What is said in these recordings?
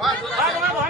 करा हा बघा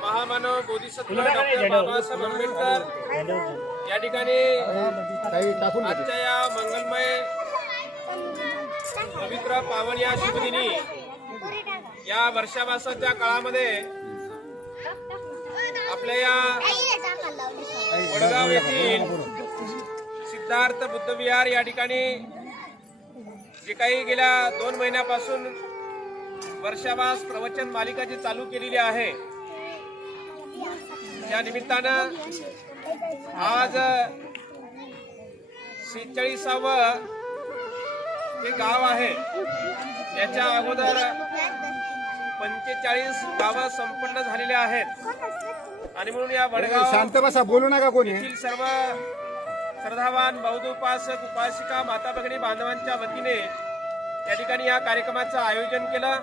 महामानव बोधिसत्व या ठिकाणी आजच्या या मंगलमय पवित्र पावन या शुभदिनी या वर्षाभासाच्या काळामध्ये आपल्या वडगाव येथील सिद्धार्थ बुद्धविहार या ठिकाणी जे काही गेल्या दोन महिन्यापासून वर्षावास प्रवचन मालिका जी चालू केलेली आहे त्या निमित्तानं आज शेहेचाळीसावं हे गाव आहे. याच्या अगोदर पंचेचाळीस गावं संपन्न झालेले आहेत. आणि म्हणून या वडगाव शांत बसा बोलू नका कोणी. येथील सर्व श्रद्धावान बौद्ध उपासक उपासिका माता भगिनी बांधवांच्या वतीने या ठिकाणी या कार्यक्रमाचं आयोजन केलं.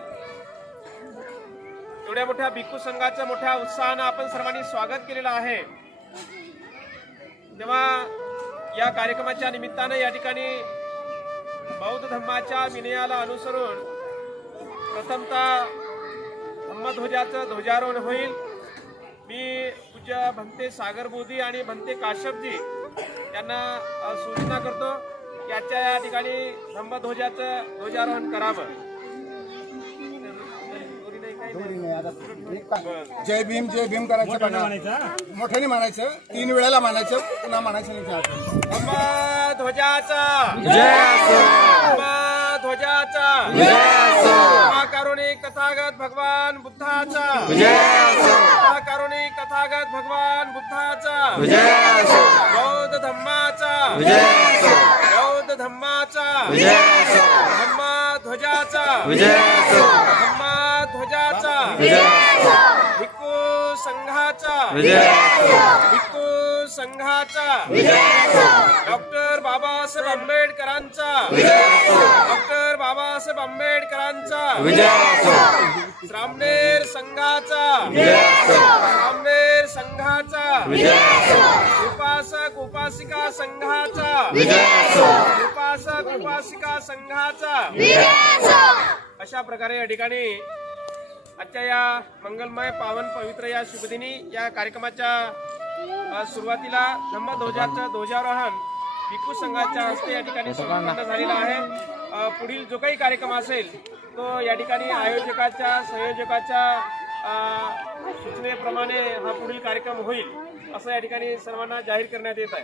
एवढ्या मोठ्या भिक्खू संघाचं मोठ्या उत्साहानं आपण सर्वांनी स्वागत केलेलं आहे. तेव्हा या कार्यक्रमाच्या निमित्तानं या ठिकाणी बौद्ध धर्माच्या विनयाला अनुसरून प्रथमतः धम्मध्वजाचं ध्वजारोहण होईल. मी पूज्य भंते सागर मोदी आणि भंते काश्यपजी यांना सूचना करतो की आजच्या या ठिकाणी धम्मध्वजाचं ध्वजारोहण करावं. जय भीम जय भीम करायचं मोठ्याने म्हणायचं तीन वेळेला म्हणायचं पुन्हा म्हणायचं नाही. धम्मध्वजाचा महाकारुणिक तथागत भगवान बुद्धाचा. महाकारुणिक तथागत भगवान बुद्धाचा. बौद्ध धम्माचा. बौद्ध धम्माचा. धम्मध्वजाचा धम्मध्वजाचा भिक्खू संघाचा. भिक्खू संघाचा. डॉक्टर बाबासाहेब आंबेडकरांचा. आंबेडकरांचा श्रामणेर संघाचा. श्रामणेर संघाचा. उपासक उपासिका संघाचा. उपासक उपासिका संघाचा. अशा प्रकारे या ठिकाणी आजच्या या मंगलमय पावन पवित्र या शुभदिनी या कार्यक्रमाच्या सुरुवातीला धम्मध्वजाचं ध्वजारोहण भिक्खू संघाच्या हस्ते या ठिकाणी झालेला आहे. पुढील जो काही कार्यक्रम असेल तो या ठिकाणी आयोजकाच्या संयोजकाच्या सूचनेप्रमाणे हा पुढील कार्यक्रम होईल असं या ठिकाणी सर्वांना जाहीर करण्यात येत आहे.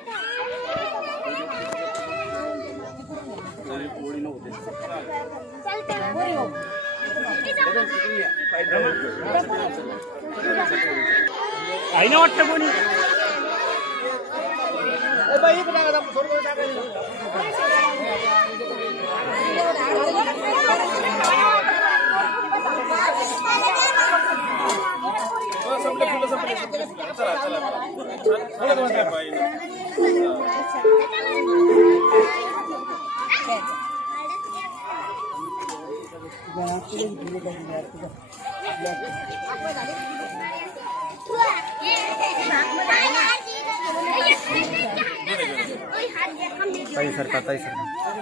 वाटतं कोणी? संपले चला चला छान- छान दिसतंय बाई.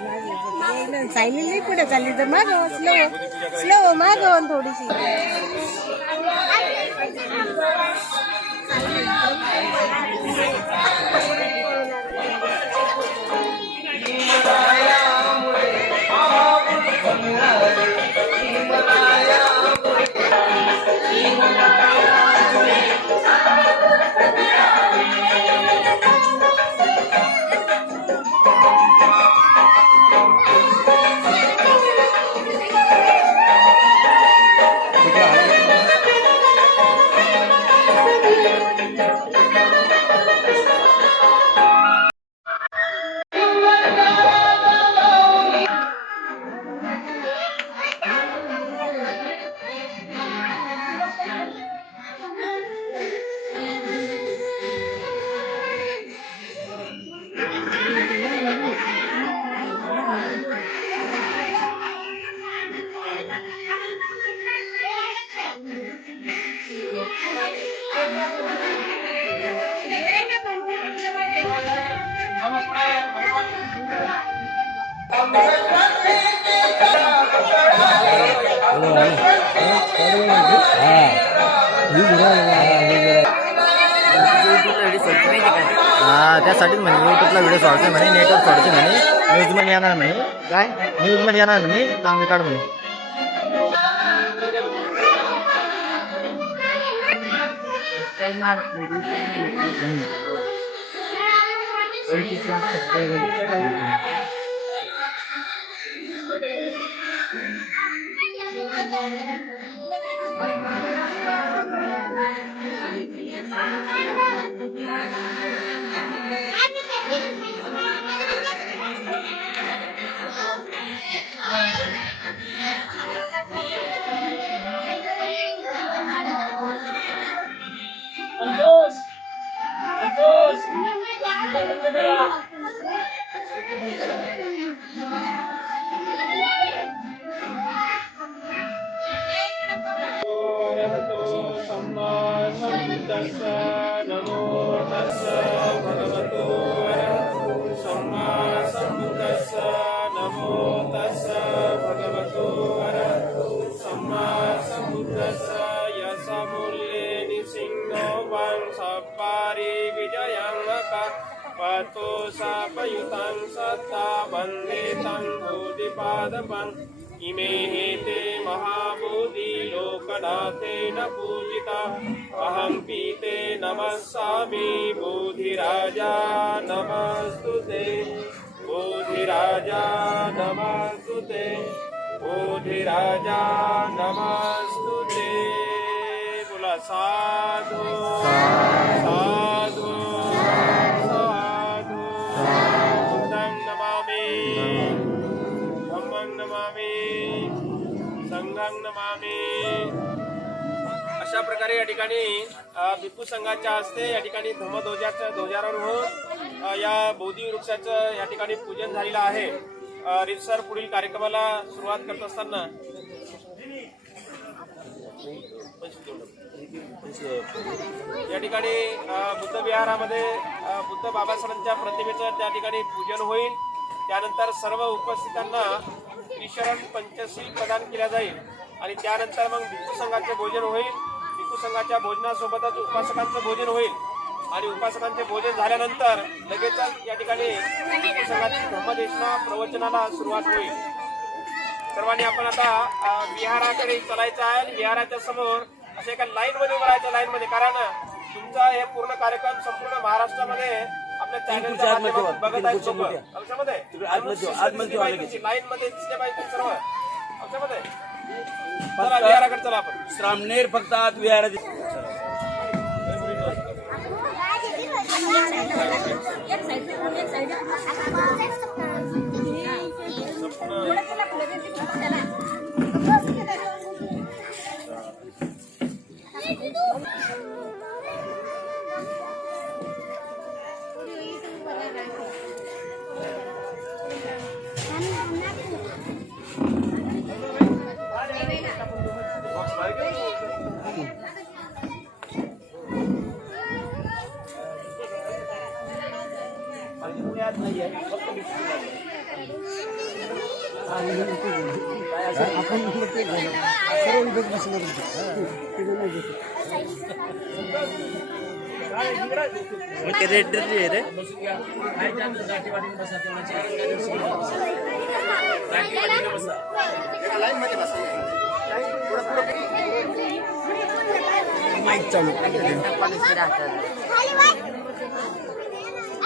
सायली नाही पुढे चालली तर मागव स्लो स्लो मागव थोडीशी न्यूजमध्ये येणार मी चांगले काढ म्हणे सम्मा सम्बुद्धस्स नमो तस्स भगवतो पतो सापयुतं सत्ता वन्दे तं बोधिपादपम् इमे ते महाबोधि लोकनाथेन पूजिता। अहं पीते नमस्सामि बोधिराजा नमस्तु ते। बोधिराजा नमस्तु ते। बोधिराजा नमस्तु ते। बोला साधु साधु। नमामि. संघं अशा प्रकारे या ठिकाणी बिपू संघाच्या हस्ते या ठिकाणी धमध्वजाच्या ध्वजारोहण होऊन या बोधी वृक्षाचं या ठिकाणी पूजन झालेलं आहे. रितसर पुढील कार्यक्रमाला सुरुवात करत असताना या ठिकाणी बुद्ध विहारामध्ये बुद्ध बाबासाहेबांच्या प्रतिमेचं त्या ठिकाणी पूजन होईल. त्यानंतर सर्व उपस्थितांना त्रिशरण पंचशील प्रदान केल्या जाईल. आणि त्यानंतर मग भिक्खू संघाचे भोजन होईल. भिक्खू संघाच्या भोजनासोबतच उपासकांचं भोजन होईल. आणि उपासकांचे भोजन झाल्यानंतर लगेचच या ठिकाणी भिक्खू संघाची धर्मदेशना प्रवचनाला सुरुवात होईल. सर्वांनी आपण आता विहाराकडे चालायचं आहे. आणि विहाराच्या समोर असे एका लाईनमध्ये उभं राहायचं लाईनमध्ये. कारण तुमचा हे पूर्ण कार्यक्रम संपूर्ण महाराष्ट्रामध्ये आपल्या चॅनलच्या माध्यमातून बघत आहेत लोक. लक्षामध्ये लाईन मध्ये दिसले पाहिजे सर्व. लक्षामध्ये चला विहाराकडे चला आपण. श्रामनेर फक्त आत विहारात रेड रे लाईन मध्ये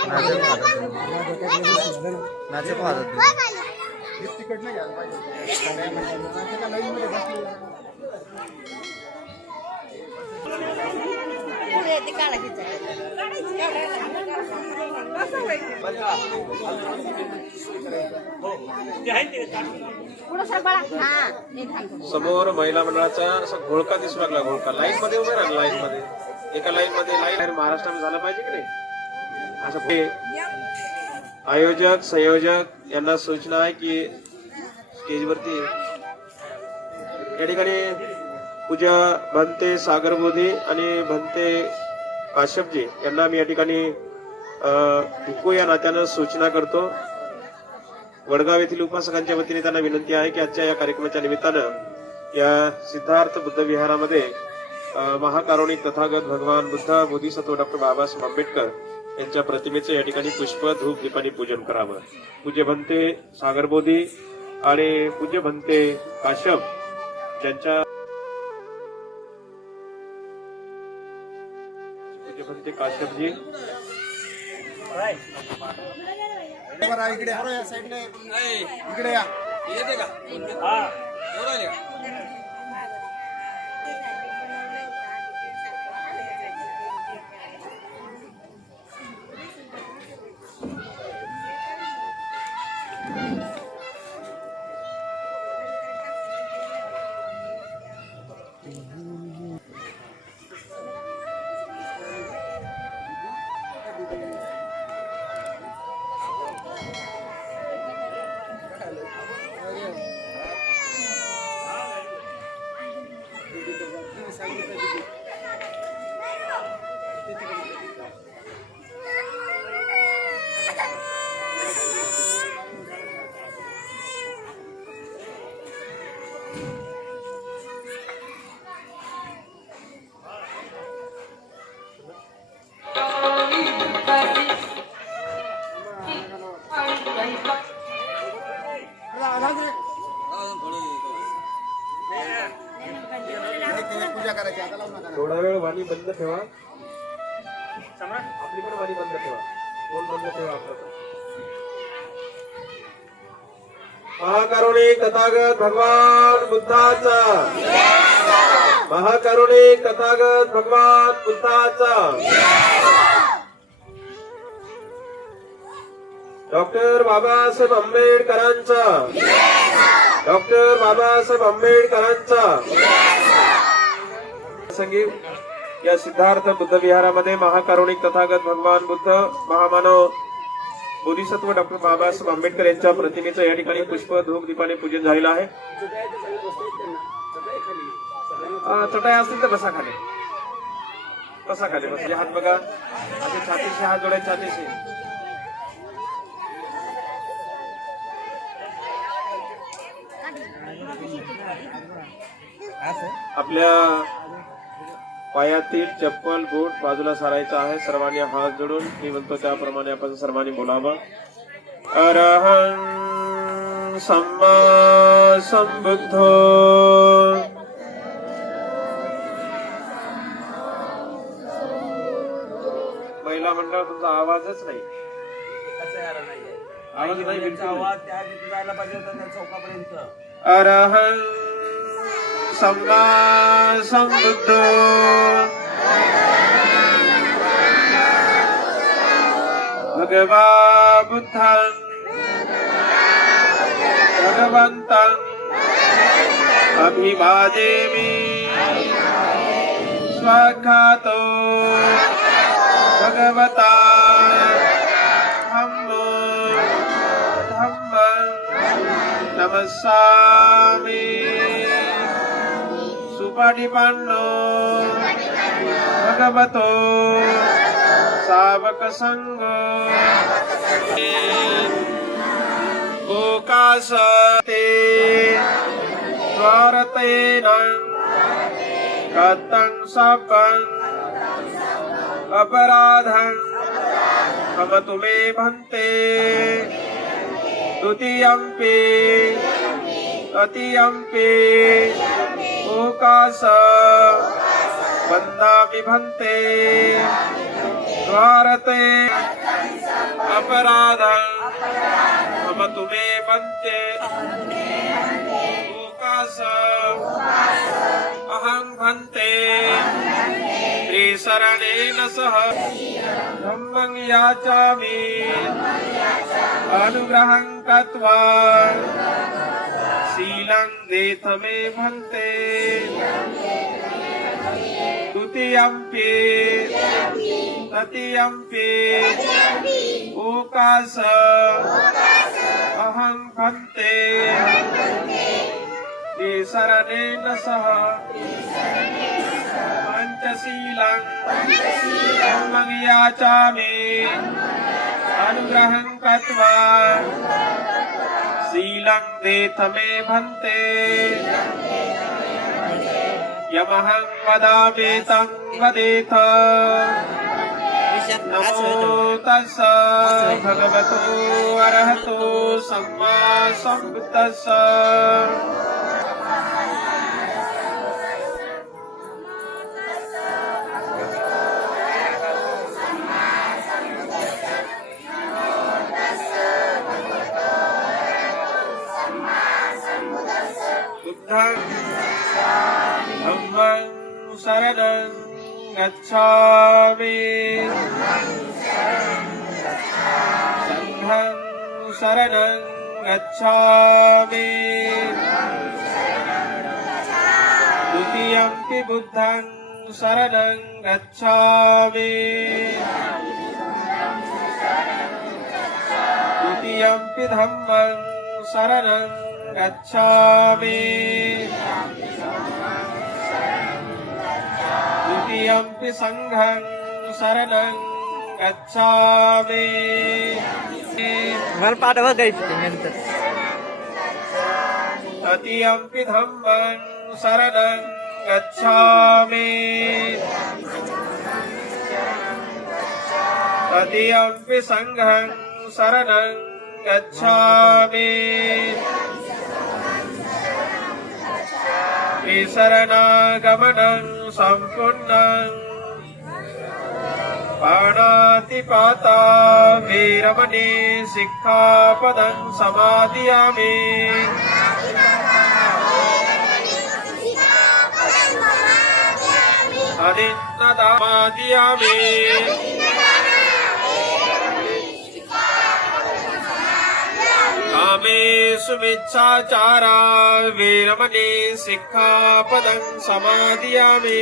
बसा नाचे घ्यायला समोर महिला मंडळाचा असा घोळका दिसू लागला घोळका. लाईन मध्ये उभे राहिला लाईन मध्ये. एका लाईन मध्ये लाईन महाराष्ट्रामध्ये झालं पाहिजे की नाही? असं आयोजक संयोजक यांना सूचना आहे की स्टेजवरती या ठिकाणी पूजा भंते सागरबोधी आणि भंते काश्यपजी यांना मी या ठिकाणी अं, या नात्यानं सूचना करतो. वडगाव येथील उपासकांच्या वतीने त्यांना विनंती आहे की आजच्या या कार्यक्रमाच्या निमित्तानं या सिद्धार्थ बुद्ध विहारामध्ये महाकारुणिक तथागत भगवान बुद्ध बोधिसत्व डॉक्टर बाबासाहेब आंबेडकर यांच्या प्रतिमेचे या ठिकाणी पुष्प धूप दीपाने पूजन करावं. पूज्य भंते सागर बोधी आणि पूज्य भंते काश्यप ज्यांच्या पूज्य भंते काश्यपजी. इकडे या. या. साईडला या. इकडे या तथागत भगवान बुद्धाचा. महाकरुणिक तथागत भगवान बुद्धाचा. डॉक्टर बाबासाहेब आंबेडकरांचा. डॉक्टर बाबासाहेब आंबेडकरांचा. संगी या सिद्धार्थ बुद्ध विहारामध्ये महाकारुणिक तथागत भगवान बुद्ध महामानव बोधिसत्व डॉक्टर बाबासाहेब आंबेडकर यांच्या प्रतिमेचं या ठिकाणी पुष्प धूप दीपाने पूजन झालेलं आहे. चटाया असतील तर बसा खाली बसा. खाली बस म्हणजे हात बघा. असे छातीशी हात जोडायचे छातीशी. आपल्या पायातील चप्पल बूट बाजूला सारायचं आहे. सर्वांनी हात जोडून मी म्हणतो त्याप्रमाणे आपण सर्वांनी बोलावं. अरहं सम्मा संबुद्धो. महिला मंडळ तुमचा आवाजच नाही. आवाज नाही. आवाज त्या जायला पाहिजे होता त्या चौकापर्यंत. अरहं Samma Sambuddho Bhagava Buddhan Bhagavantan Abhimadevi Swakato Bhagavata Dhammo Dhamman Namasami सुपटिपन्नो भगवतो सावक संग ओकासते स्वरतेन कथं सपन् अपराधं भवतु मे भन्ते द्वितीयम्पि तृतीयम्पि लोकास बन्दा विभन्ते भारते अपराध। मम मे भन्ते लोकास अहं भन्ते। त्रिशरणेन सह धम्मं याचामि। अनुग्रहं कृत्वा शीलं देथ मे भन्ते। द्वितीयम्पि तृतीयंपे ओकास। अहं भन्ते। शरणेन सह। पञ्चशीलं धम्मं याचामि अनुग्रहं कृत्वा। शीलं देथ मे भन्ते। यमहं वदामि तं वदेथ नमो तस्स भगवतो अरहतो सम्मा सम्बुद्धस्स बुद्धं धम्मं शरणं गच्छामि सङ्घं शरणं गच्छामि द्वितीयम्पि बुद्धं शरणं गच्छामि द्वितीयम्पि धम्मं शरणं गच्छामि द्वितीयम्पि सङ्घं शरणं गच्छामि। मला पाठवा गाईच नंतर तृतीयम्पि धम्मं शरणं गच्छामि। तृतीयम्पि सङ्घं शरणं गच्छामि। त्रिशरणागमनं सम्पूर्णम् पाणातिपाता वीरमणि शिक्षापदं समादयामि කාමේසු මිච්ඡාචාරා වේරමණී සික්ඛාපදං සමාදියාමි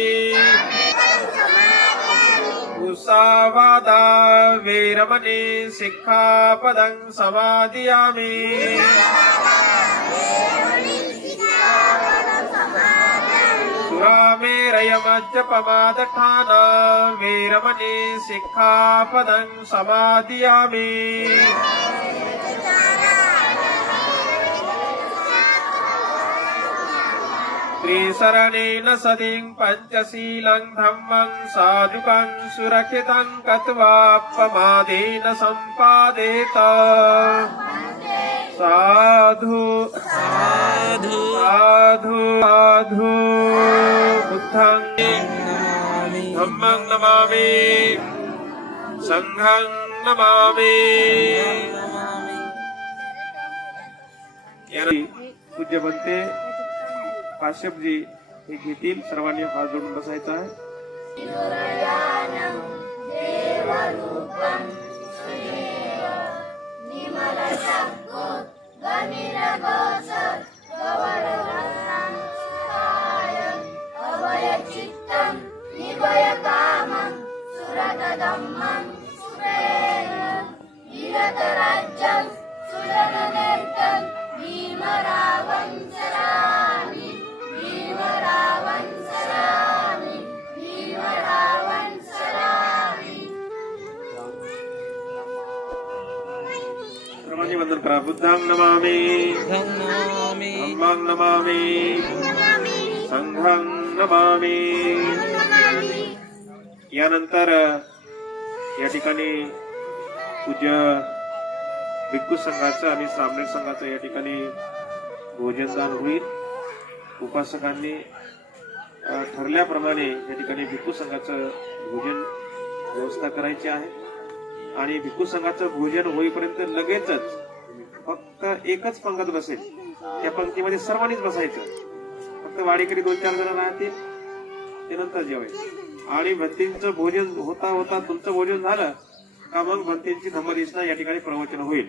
උසාවාදා වේරමණී සික්ඛාපදං සමාදියාමි සුරාමේරය මජ්ජපමාදඨානා වේරමණී සික්ඛාපදං සමාදියාමි त्रिशरणेन सदिं पञ्चशीलं धम्मं साधुकं सुरक्षितं कत्वापमादेन सम्पादेत साधु। साधु। साधु। साधु। बुद्धं धम्मं नमामि। सङ्घं नमामि। पूज्य बनते काश्यपजी हे घेतील सर्वांनी हात जोडून बसायचा आहे. सर्वांनी वंदन करा बुद्धां नमामि। धम्मां नमामि। संघां नमामि। यानंतर या ठिकाणी पूज्य भिक्खू संघाचं आणि सामने संघाचं या ठिकाणी भोजनदान होईल. उपासकांनी ठरल्याप्रमाणे या ठिकाणी भिक्खू संघाचं भोजन व्यवस्था करायची आहे. आणि भिक्खू संघाचं भोजन होईपर्यंत लगेचच फक्त एकच पंगत बसेल. त्या पंक्तीमध्ये सर्वांनीच बसायचं. फक्त वाडीकडे दोन चार जण राहतील ते नंतर जेवायचं. आणि भक्तींचं भोजन होता होता तुमचं भोजन झालं का मग भक्तींची धम्मदिसना या ठिकाणी प्रवचन होईल.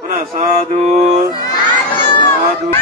पुन्हा साधू साधू.